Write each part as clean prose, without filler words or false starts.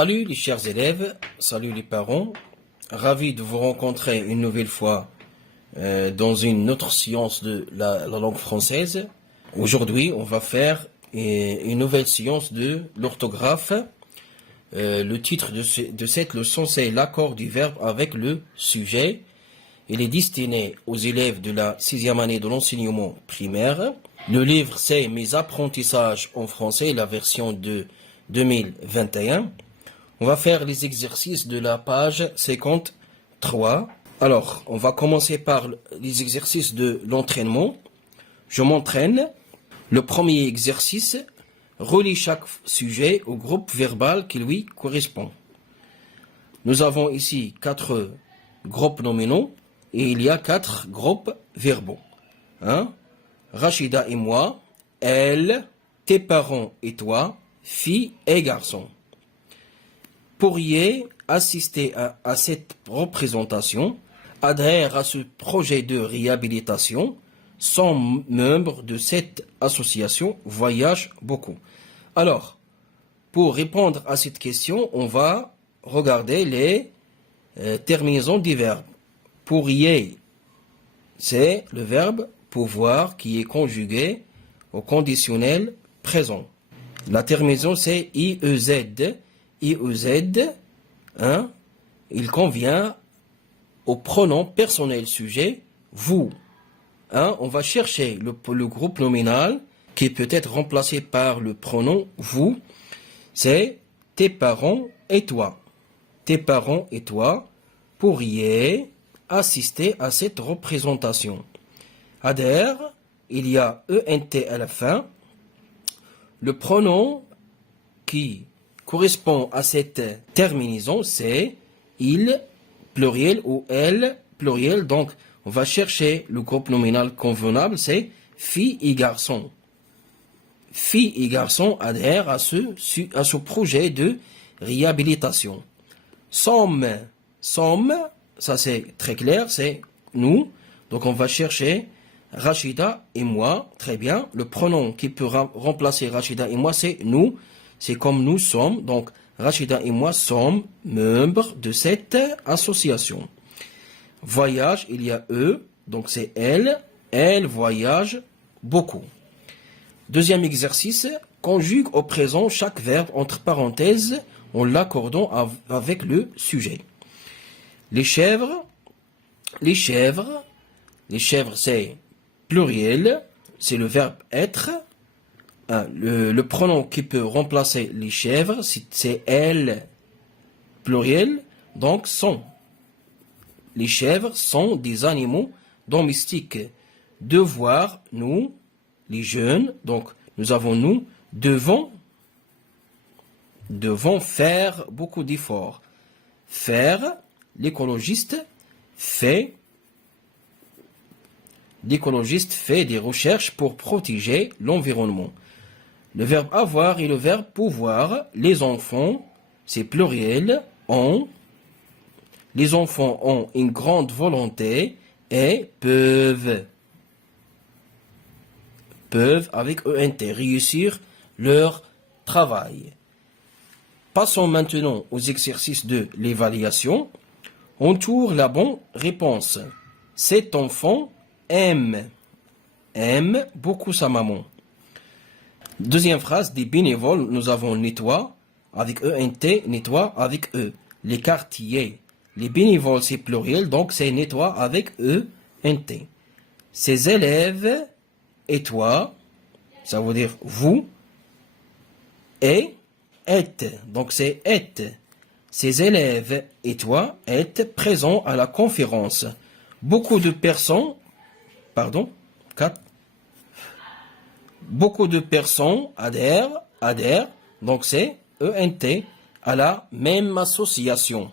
Salut les chers élèves, salut les parents, ravi de vous rencontrer une nouvelle fois dans une autre séance de la langue française. Aujourd'hui, on va faire une nouvelle séance de l'orthographe. Le titre de cette leçon, c'est l'accord du verbe avec le sujet. Il est destiné aux élèves de la 6e année de l'enseignement primaire. Le livre, c'est Mes apprentissages en français, la version de 2021. On va faire les exercices de la page 53. Alors, on va commencer par les exercices de l'entraînement. Je m'entraîne. Le premier exercice, relie chaque sujet au groupe verbal qui lui correspond. Nous avons ici 4 groupes nominaux et il y a 4 groupes verbaux. Rachida et moi, elle, tes parents et toi, filles et garçons. Pourriez assister à cette représentation, adhère à ce projet de réhabilitation, sont membres de cette association, voyagent beaucoup. Alors, pour répondre à cette question, on va regarder les terminaisons des verbes. Pourriez, c'est le verbe pouvoir qui est conjugué au conditionnel présent. La terminaison, c'est IEZ. IEZ, il convient au pronom personnel sujet, vous. On va chercher le groupe nominal qui peut être remplacé par le pronom vous. C'est tes parents et toi. Tes parents et toi pourriez assister à cette représentation. Adhère, il y a ENT à la fin. Le pronom qui correspond à cette terminaison, c'est il, pluriel, ou elle, pluriel. Donc, on va chercher le groupe nominal convenable, c'est filles et garçons. Filles et garçons adhèrent à ce projet de réhabilitation. Sommes, ça c'est très clair, c'est nous. Donc, on va chercher Rachida et moi, très bien. Le pronom qui peut remplacer Rachida et moi, c'est nous. C'est comme nous sommes. Donc, Rachida et moi sommes membres de cette association. Voyage, il y a eux. Donc, c'est elle. Elle voyage beaucoup. Deuxième exercice. Conjugue au présent chaque verbe entre parenthèses en l'accordant avec le sujet. Les chèvres. Les chèvres, c'est pluriel. C'est le verbe être. Le pronom qui peut remplacer les chèvres, c'est elles, pluriel, donc sont. Les chèvres sont des animaux domestiques. Devoir, nous, les jeunes, donc nous avons nous, devons faire beaucoup d'efforts. Faire, l'écologiste fait des recherches pour protéger l'environnement. Le verbe avoir et le verbe pouvoir. Les enfants, c'est pluriel, ont. Les enfants ont une grande volonté et peuvent avec ENT réussir leur travail. Passons maintenant aux exercices de l'évaluation. Entoure la bonne réponse. Cet enfant aime beaucoup sa maman. Deuxième phrase, des bénévoles, nous avons nettoie avec ENT, nettoie avec E. Les quartiers, les bénévoles c'est pluriel, donc c'est nettoie avec ENT. Ces élèves et toi, ça veut dire vous, et êtes, donc c'est êtes. Ces élèves et toi êtes présents à la conférence. Beaucoup de personnes, beaucoup de personnes adhèrent, donc c'est ENT, à la même association.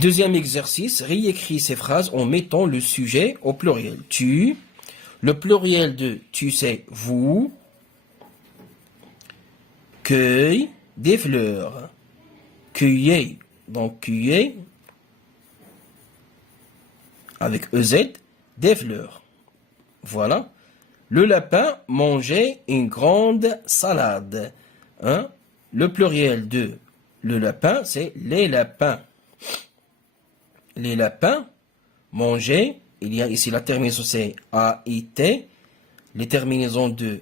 Deuxième exercice, réécris ces phrases en mettant le sujet au pluriel. Tu, le pluriel de tu c'est vous, cueille des fleurs. Cueillez, donc cueillez, avec EZ, des fleurs. Voilà. Le lapin mangeait une grande salade. Le pluriel de le lapin, c'est les lapins. Les lapins mangeaient. Il y a ici la terminaison, c'est A-I-T. Les terminaisons de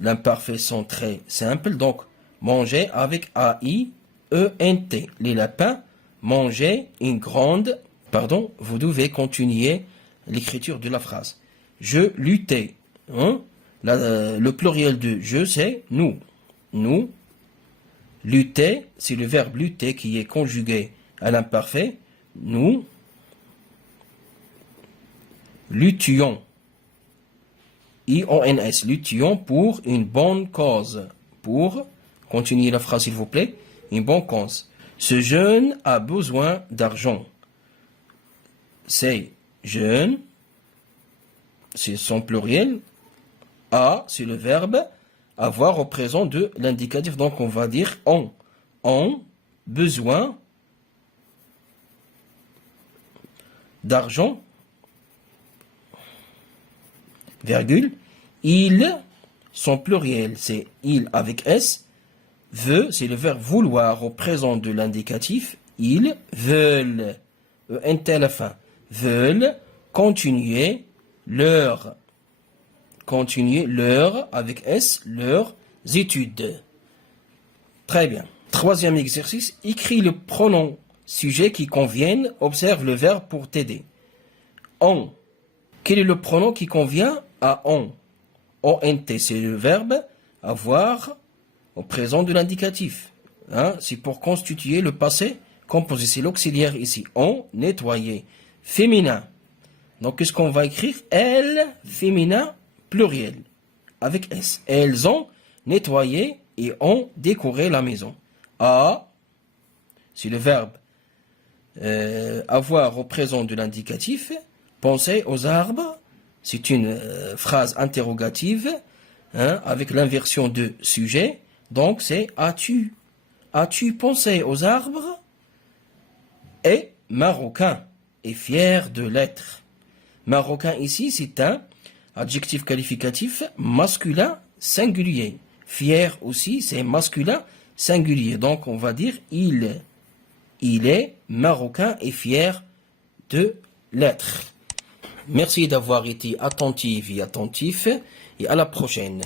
l'imparfait sont très simples. Donc, manger avec A-I-E-N-T. Les lapins mangeaient une grande... Pardon, vous devez continuer l'écriture de la phrase. Je luttais. Hein? Le pluriel de je, c'est nous. Nous. Lutter, c'est le verbe lutter qui est conjugué à l'imparfait. Nous luttions. I-O-N-S. Luttions pour une bonne cause. Pour, continuez la phrase s'il vous plaît, une bonne cause. Ce jeune a besoin d'argent. C'est jeune, c'est son pluriel. A, c'est le verbe avoir au présent de l'indicatif. Donc, on va dire on. On, besoin d'argent, virgule. Il, son pluriel, c'est il avec S. Veut, c'est le verbe vouloir au présent de l'indicatif. Ils veulent, ENT à la fin, veulent continuer leur avec S, leurs études. Très bien. Troisième exercice, écris le pronom sujet qui convienne, observe le verbe pour t'aider. On. Quel est le pronom qui convient à on? ONT, c'est le verbe avoir au présent de l'indicatif. Hein? C'est pour constituer le passé composé. C'est l'auxiliaire ici. On, nettoyer. Féminin. Donc, qu'est-ce qu'on va écrire? Elles, féminin, pluriel. Avec S. Elles ont nettoyé et ont décoré la maison. A, c'est le verbe avoir au présent de l'indicatif. Penser aux arbres. C'est une phrase interrogative hein, avec l'inversion de sujet. Donc, c'est as-tu? As-tu pensé aux arbres? Et marocain est fier de l'être. Marocain ici, c'est un adjectif qualificatif masculin singulier. Fier aussi, c'est masculin singulier. Donc, on va dire il est marocain et fier de l'être. Merci d'avoir été attentif et attentif et à la prochaine.